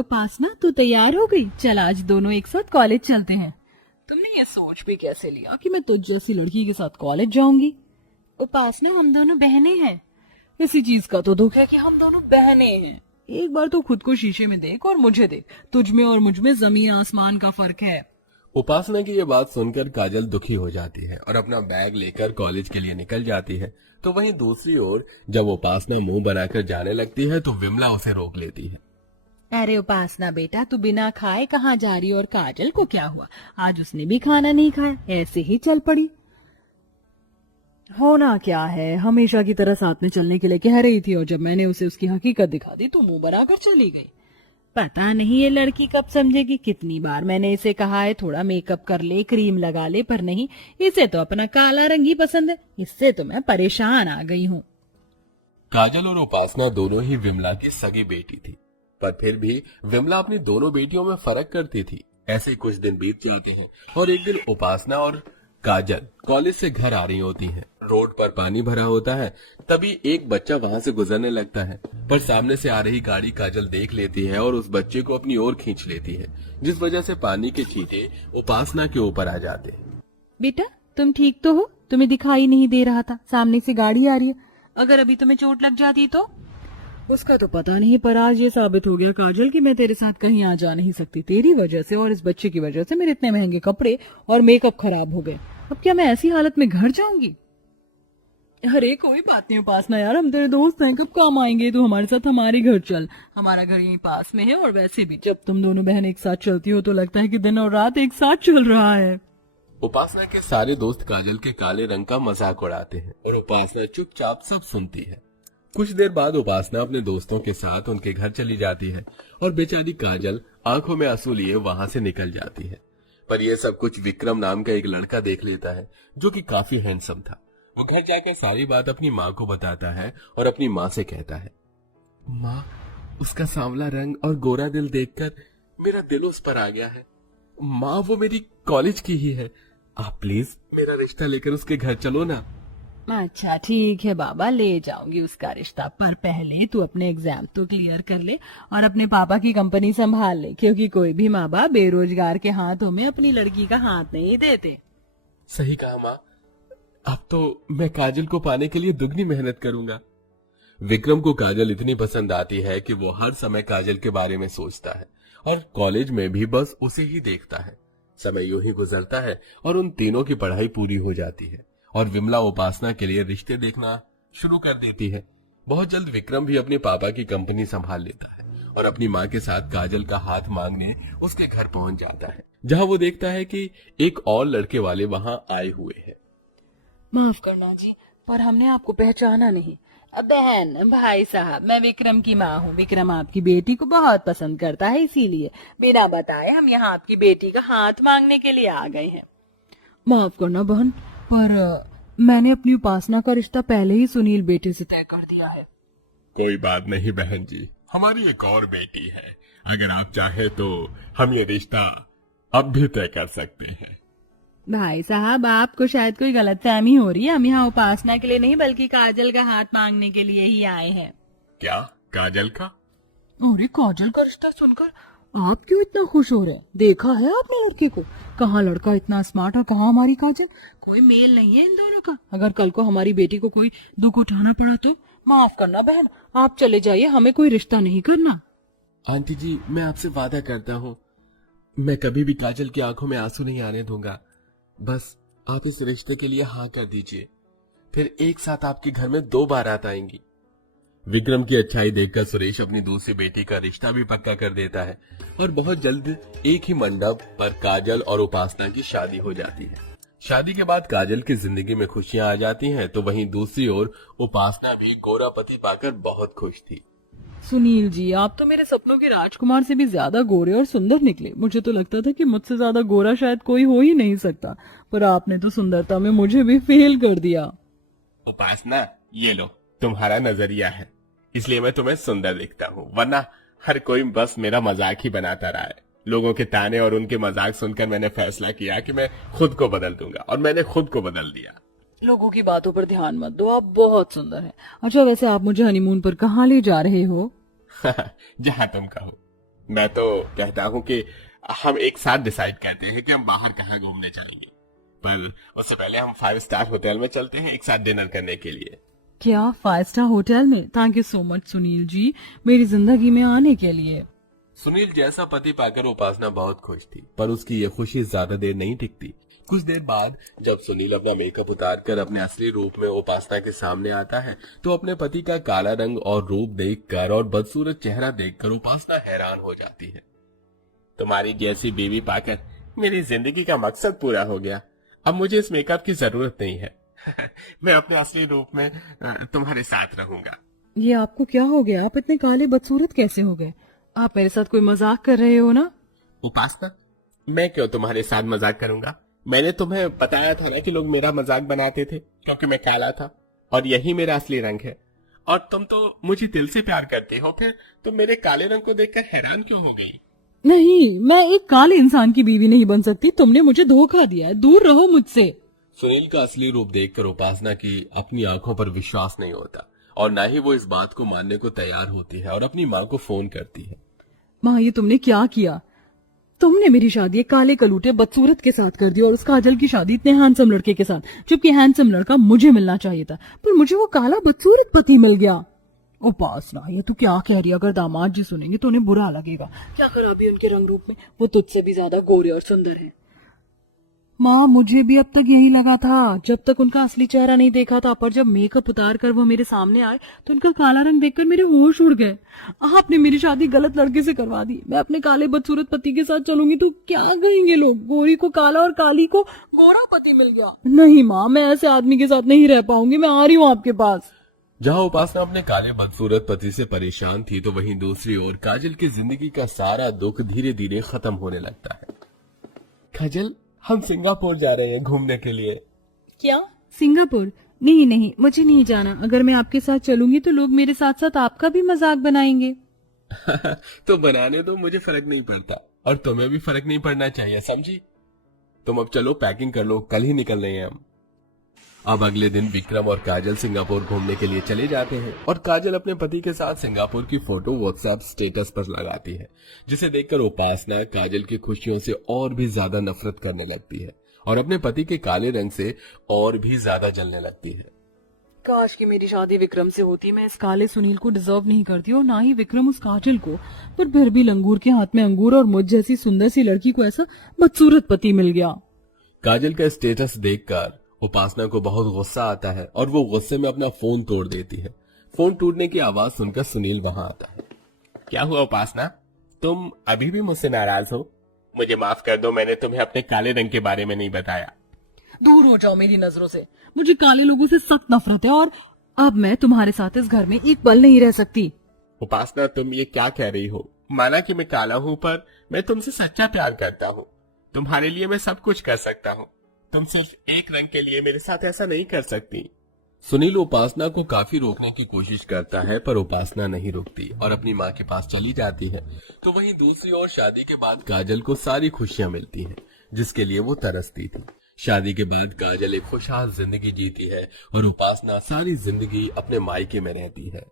उपासना तू तैयार हो गई? चल आज दोनों एक साथ कॉलेज चलते हैं। तुमने ये सोच भी कैसे लिया कि मैं तुझ जैसी लड़की के साथ कॉलेज जाऊंगी? उपासना हम दोनों बहनें हैं। इसी चीज का तो दुख है कि हम दोनों बहनें हैं। एक बार तो खुद को शीशे में देख और मुझे देख, तुझ में और मुझ में जमीन आसमान का फर्क है। उपासना की ये बात सुनकर काजल दुखी हो जाती है और अपना बैग लेकर कॉलेज के लिए निकल जाती है। तो वहीं दूसरी ओर जब उपासना मुंह बनाकर जाने लगती है तो विमला उसे रोक लेती है। अरे उपासना बेटा, तू बिना खाए कहाँ जा रही? और काजल को क्या हुआ? आज उसने भी खाना नहीं खाया, ऐसे ही चल पड़ी। होना क्या है, हमेशा की तरह साथ में चलने के लिए कह रही थी और जब मैंने उसे उसकी हकीकत दिखा दी तो मुंह बनाकर चली गई। पता नहीं ये लड़की कब समझेगी। कितनी बार मैंने इसे कहा है थोड़ा मेकअप कर ले, क्रीम लगा ले, पर नहीं, इसे तो अपना काला रंग ही पसंद है। इससे तो मैं परेशान आ गई हूँ। काजल और उपासना दोनों ही विमला की सगी बेटी थी, पर फिर भी विमला अपनी दोनों बेटियों में फर्क करती थी। ऐसे कुछ दिन बीत जाते हैं और एक दिन उपासना और काजल कॉलेज से घर आ रही होती हैं। रोड पर पानी भरा होता है, तभी एक बच्चा वहां से गुजरने लगता है, पर सामने से आ रही गाड़ी काजल देख लेती है और उस बच्चे को अपनी ओर खींच लेती है, जिस वजह से पानी के छींटे उपासना के ऊपर आ जाते हैं। बेटा तुम ठीक तो हो? तुम्हें दिखाई नहीं दे रहा था, सामने से गाड़ी आ रही है। अगर अभी तुम्हें चोट लग जाती तो? उसका तो पता नहीं, पर आज ये साबित हो गया काजल कि मैं तेरे साथ कहीं आ जा नहीं सकती। तेरी वजह से और इस बच्चे की वजह से मेरे इतने महंगे कपड़े और मेकअप खराब हो गए। अब क्या मैं ऐसी हालत में घर जाऊंगी? अरे कोई बात नहीं उपासना यार, हम तेरे दोस्त हैं, कब काम आएंगे? तू हमारे साथ हमारे घर चल, हमारा घर यहीं पास में है। और वैसे भी जब तुम दोनों बहन एक साथ चलती हो तो लगता है कि दिन और रात एक साथ चल रहा है। उपासना के सारे दोस्त काजल के काले रंग का मजाक उड़ाते हैं और उपासना चुपचाप सब सुनती है। कुछ देर बाद उपासना अपने दोस्तों के साथ उनके घर चली जाती है और बेचारी काजल आंखों में आंसू लिए वहां से निकल जाती है। पर यह सब कुछ विक्रम नाम का एक लड़का देख लेता है, जो कि काफी हैंडसम था। वो घर जाकर सारी बात अपनी माँ को बताता है और अपनी माँ से कहता है, माँ, उसका सांवला रंग और गोरा दिल देखकर मेरा दिल उस पर आ गया है। माँ, वो मेरी कॉलेज की ही है, आप प्लीज मेरा रिश्ता लेकर उसके घर चलो ना। अच्छा ठीक है बाबा, ले जाऊंगी उसका रिश्ता, पर पहले तू अपने एग्जाम तो क्लियर कर ले और अपने पापा की कंपनी संभाल ले, क्योंकि कोई भी माँ बाप बेरोजगार के हाथों में अपनी लड़की का हाथ नहीं देते। सही कहा माँ, अब तो मैं काजल को पाने के लिए दुगनी मेहनत करूंगा। विक्रम को काजल इतनी पसंद आती है कि वो हर समय काजल के बारे में सोचता है और कॉलेज में भी बस उसे ही देखता है। समय यूं ही गुजरता है और उन तीनों की पढ़ाई पूरी हो जाती है और विमला उपासना के लिए रिश्ते देखना शुरू कर देती है। बहुत जल्द विक्रम भी अपने पापा की कंपनी संभाल लेता है और अपनी माँ के साथ काजल का हाथ मांगने उसके घर पहुंच जाता है, जहां वो देखता है कि एक और लड़के वाले वहां आए हुए हैं। माफ करना जी, पर हमने आपको पहचाना नहीं। बहन भाई साहब, मैं विक्रम की माँ हूँ। विक्रम आपकी बेटी को बहुत पसंद करता है, इसीलिए बिना बताए हम यहाँ आपकी बेटी का हाथ मांगने के लिए आ गए हैं। माफ करना बहन, पर मैंने अपनी उपासना का रिश्ता पहले ही सुनील बेटे से तय कर दिया है। कोई बात नहीं बहन जी, हमारी एक और बेटी है, अगर आप चाहे तो हम ये रिश्ता अब भी तय कर सकते हैं। भाई साहब, आपको शायद कोई गलतफहमी हो रही है। हम यहाँ उपासना के लिए नहीं बल्कि काजल का हाथ मांगने के लिए ही आए हैं। क्या काजल का? अरे काजल का रिश्ता सुनकर आप क्यों इतना खुश हो रहे हैं? देखा है आपने लड़के को? कहाँ लड़का इतना स्मार्ट और कहाँ हमारी काजल? कोई मेल नहीं है इन दोनों का। अगर कल को हमारी बेटी को कोई दुख उठाना पड़ा तो माफ करना बहन, आप चले जाइए, हमें कोई रिश्ता नहीं करना। आंटी जी, मैं आपसे वादा करता हूँ, मैं कभी भी काजल की आंखों में आंसू नहीं आने दूंगा। बस आप इस रिश्ते के लिए हाँ कर दीजिए, फिर एक साथ आपके घर में 2 बारात आएंगी। विक्रम की अच्छाई देखकर सुरेश अपनी दूसरी बेटी का रिश्ता भी पक्का कर देता है और बहुत जल्द एक ही मंडप पर काजल और उपासना की शादी हो जाती है। शादी के बाद काजल की जिंदगी में खुशियां आ जाती हैं, तो वहीं दूसरी ओर उपासना भी गोरा पति पाकर बहुत खुश थी। सुनील जी, आप तो मेरे सपनों के राजकुमार से भी ज्यादा गोरे और सुंदर निकले। मुझे तो लगता था कि मुझसे ज्यादा गोरा शायद कोई हो ही नहीं सकता, पर आपने तो सुंदरता में मुझे भी फेल कर दिया। उपासना, ये लो तुम्हारा नजरिया है, इसलिए मैं तुम्हें सुंदर दिखता हूँ, वरना हर कोई बस मेरा मजाक ही बनाता रहा है। लोगों के ताने और उनके मजाक सुनकर मैंने फैसला किया कि मैं खुद को बदल दूंगा, और मैंने खुद को बदल दिया। लोगों की बातों पर ध्यान मत दो, आप बहुत सुंदर हैं। अच्छा वैसे आप मुझे हनीमून पर कहाँ ले जा रहे हो? जहाँ तुम कहो। मैं तो कहता हूँ कि हम एक साथ डिसाइड करते हैं कि हम बाहर कहाँ घूमने चलेंगे, पर उससे पहले हम 5 स्टार होटल में चलते हैं एक साथ डिनर करने के लिए। क्या 5 स्टार होटल में? Thank you so much Sunil ji, मेरी जिंदगी में आने के लिए। सुनील जैसा पति पाकर उपासना बहुत खुश थी, पर उसकी ये खुशी ज्यादा देर नहीं टिकती। कुछ देर बाद जब सुनील अपना मेकअप उतारकर अपने असली रूप में उपासना के सामने आता है, तो अपने पति का काला रंग और रूप देखकर और बदसूरत चेहरा देखकर उपासना हैरान हो जाती है। तुम्हारी जैसी बीवी पाकर मेरी जिंदगी का मकसद पूरा हो गया। अब मुझे इस मेकअप की जरूरत नहीं है। मैं अपने असली रूप में तुम्हारे साथ रहूंगा। ये आपको क्या हो गया? आप इतने काले बदसूरत कैसे हो गए? आप मेरे साथ कोई मजाक कर रहे हो ना? उपासना, मैं क्यों तुम्हारे साथ मजाक करूंगा? मैंने तुम्हें बताया था ना कि लोग मेरा मजाक बनाते थे क्योंकि मैं काला था, और यही मेरा असली रंग है। और तुम तो मुझे दिल से प्यार करते हो, फिर तुम मेरे काले रंग को देखकर हैरान क्यों हो गई? नहीं, मैं एक काले इंसान की बीवी नहीं बन सकती। तुमने मुझे धोखा दिया है, दूर रहो मुझसे। सुनील का असली रूप देखकर उपासना की अपनी आंखों पर विश्वास नहीं होता, और ना ही वो इस बात को मानने को तैयार होती है और अपनी माँ को फोन करती है। माँ, ये तुमने क्या किया? तुमने मेरी शादी एक काले कलूटे बदसूरत के साथ कर दी और उस काजल की शादी इतने हैंडसम लड़के के साथ, जबकि हैंडसम लड़का मुझे मिलना चाहिए था, पर मुझे वो काला बदसूरत पति मिल गया। उपासना, ये तू क्या कह रही है? अगर दामाद जी सुनेंगे तो उन्हें बुरा लगेगा। क्या खराबी उनके रंग रूप में? वो तुझसे भी ज्यादा गोरे और सुंदर हैं। माँ, मुझे भी अब तक यही लगा था जब तक उनका असली चेहरा नहीं देखा था, पर जब मेकअप उतार कर वो मेरे सामने आए तो उनका काला रंग देखकर मेरे होश उड़ गए। आपने मेरी शादी गलत लड़के से करवा दी। मैं अपने काले बदसूरत पति के साथ चलूंगी तो क्या कहेंगे लोग? गोरी को काला और काली को गोरा पति मिल गया। नहीं माँ, मैं ऐसे आदमी के साथ नहीं रह पाऊंगी। मैं आ रही हूँ आपके पास। जहां उपासना अपने काले बदसूरत पति से परेशान थी, तो वहीं दूसरी ओर काजल की जिंदगी का सारा दुख धीरे धीरे खत्म होने लगता है। काजल, हम सिंगापुर जा रहे हैं घूमने के लिए। क्या? सिंगापुर? नहीं नहीं, मुझे नहीं जाना। अगर मैं आपके साथ चलूंगी तो लोग मेरे साथ साथ आपका भी मजाक बनाएंगे। तो बनाने दो, मुझे फर्क नहीं पड़ता, और तुम्हें भी फर्क नहीं पड़ना चाहिए, समझी? तुम अब चलो, पैकिंग कर लो, कल ही निकल रहे हैं हम। अब अगले दिन विक्रम और काजल सिंगापुर घूमने के लिए चले जाते हैं, और काजल अपने पति के साथ सिंगापुर की फोटो व्हाट्सएप स्टेटस पर लगाती है, जिसे देखकर उपासना काजल की खुशियों से और भी ज्यादा नफरत करने लगती है और अपने पति के काले रंग से और भी ज्यादा जलने लगती है। काश कि मेरी शादी विक्रम से होती। मैं इस काले सुनील को डिजर्व नहीं करती और ना ही विक्रम उस काजल को, पर फिर भी लंगूर के हाथ में अंगूर और मुझ जैसी सुंदर सी लड़की को ऐसा बदसूरत पति मिल गया। काजल का स्टेटस देखकर उपासना को बहुत गुस्सा आता है और वो गुस्से में अपना फोन तोड़ देती है। फोन टूटने की आवाज सुनकर सुनील वहां आता है। क्या हुआ उपासना, तुम अभी भी मुझसे नाराज हो? मुझे माफ कर दो, मैंने तुम्हें अपने काले रंग के बारे में नहीं बताया। दूर हो जाओ मेरी नजरों से। मुझे काले लोगों से सख्त नफरत है और अब मैं तुम्हारे साथ इस घर में एक पल नहीं रह सकती। उपासना, तुम ये क्या कह रही हो? माना कि मैं काला हूँ, पर मैं तुमसे सच्चा प्यार करता हूँ। तुम्हारे लिए मैं सब कुछ कर सकता हूँ। तुम सिर्फ एक रंग के लिए मेरे साथ ऐसा नहीं कर सकती। सुनील उपासना को काफी रोकने की कोशिश करता है, पर उपासना नहीं रुकती और अपनी माँ के पास चली जाती है। तो वहीं दूसरी ओर शादी के बाद काजल को सारी खुशियां मिलती हैं, जिसके लिए वो तरसती थी। शादी के बाद काजल एक खुशहाल जिंदगी जीती है और उपासना सारी जिंदगी अपने मायके में रहती है।